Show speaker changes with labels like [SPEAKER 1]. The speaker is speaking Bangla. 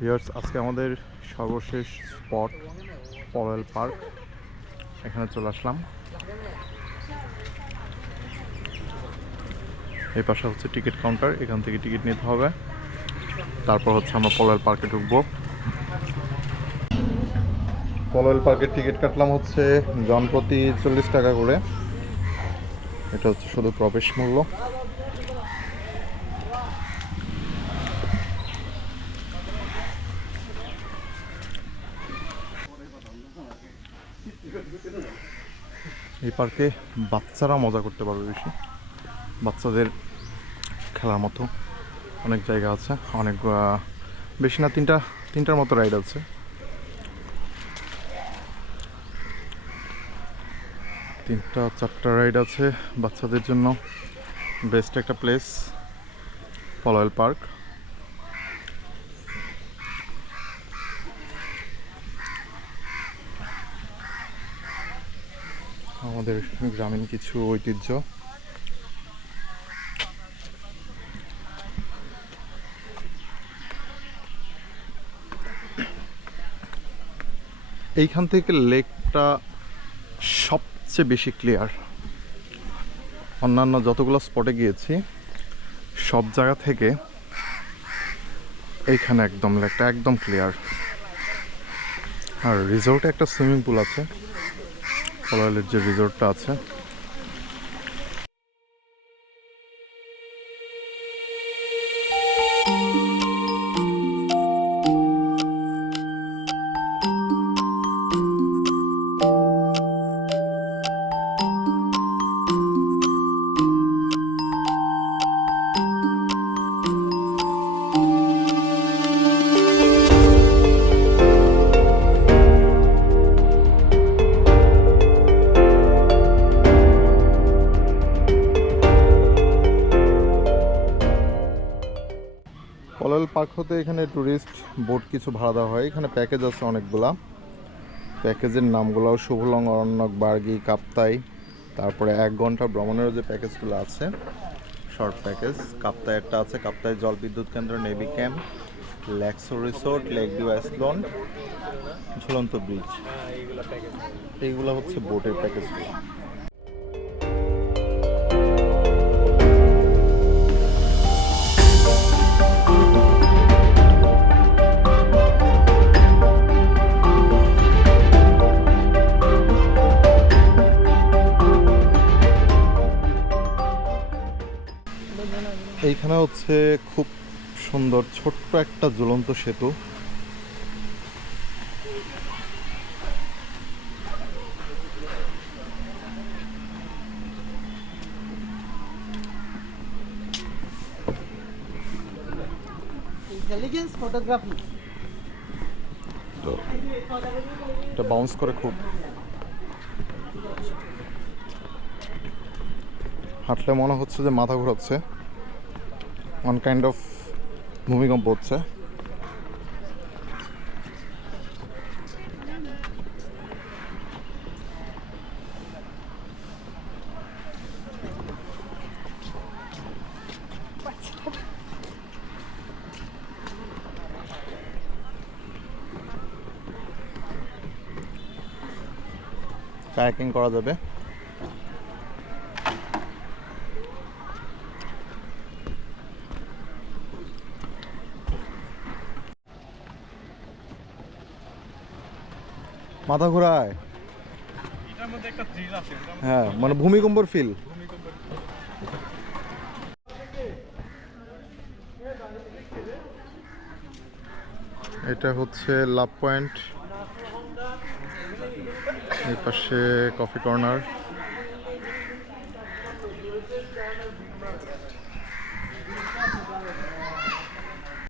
[SPEAKER 1] ভিউয়ার্স, আজকে আমাদের সর্বশেষ স্পট পরেল পার্ক। এখানে চলে আসলাম। এই পাশে হচ্ছে টিকিট কাউন্টার, এখান থেকে টিকিট নিতে হবে। তারপর হচ্ছে আমরা পলয়েল পার্কে ঢুকবো। পলয়েল পার্কের টিকিট কাটলাম হচ্ছে জনপ্রতি চল্লিশ টাকা করে। এটা হচ্ছে শুধু প্রবেশ মূল্য। এই পার্কে বাচ্চারা মজা করতে পারবে বেশি। বাচ্চাদের খেলার মতো অনেক জায়গা আছে, অনেক বেশি না, তিনটা, তিনটার মতো রাইড আছে। তিনটা, চারটা রাইড আছে বাচ্চাদের জন্য। বেস্ট একটা প্লেস, পলয়েল পার্ক। আমাদের গ্রামীণ কিছু ঐতিহ্য। এইখান থেকে লেকটা সবচেয়ে বেশি ক্লিয়ার অন্যান্য যতগুলো স্পটে গিয়েছি, সব জায়গা থেকে এইখানে একদম লেকটা একদম ক্লিয়ার আর রিসোর্টে একটা সুইমিং পুল আছে। পলালের যে রিসোর্টটা আছে পার্ক হতে এখানে ট্যুরিস্ট বোট কিছু ভাড়া দেওয়া হয়। এখানে প্যাকেজ আছে অনেকগুলা। প্যাকেজের নামগুলো শুভলং, অরণ্যক, বার্গি, কাপ্তাই, তারপরে এক ঘণ্টা ভ্রমণেরও যে প্যাকেজগুলো আছে শর্ট প্যাকেজ কাপ্তাই একটা আছে, কাপ্তাই জল বিদ্যুৎ কেন্দ্র নেভি ক্যাম্প ল্যাক্সো রিসোর্ট লেক ভিউ আইসলন ঝুলন্ত ব্রিজ এইগুলো হচ্ছে বোটের প্যাকেজগুলো এইখানে হচ্ছে খুব সুন্দর ছোট্ট একটা ঝুলন্ত সেতু। তো এটা বাউন্স করে খুব। হাঁটলে মনে হচ্ছে যে মাথা ঘোরাচ্ছে। ওয়ান কাইন্ড অফ ভূমিকম্প হচ্ছে কায়াকিং করা যাবে। মাথা ঘোরায় হ্যাঁ মানে ভূমিকম্পর ফিল এটা হচ্ছে লাভ পয়েন্ট। এই পাশে কফি কর্নার